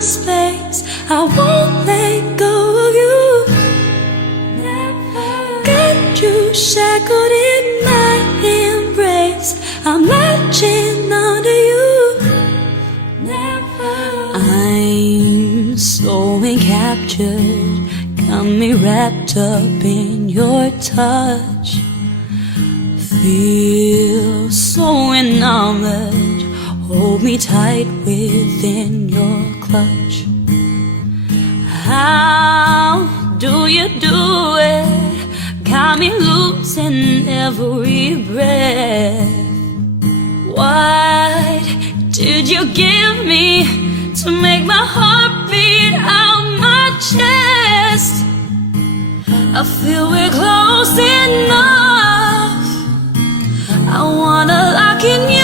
space, I won't let go of you. Never. Got you shackled in my embrace, I'm latching onto you. Never. I'm so encaptured, got me wrapped up in your touch. Feel so enamored, hold me tight within your clutch. How do you do it? Got me losing every breath. What did you give me to make my heart beat out my chest? I feel we're close enough, I wanna lock in you.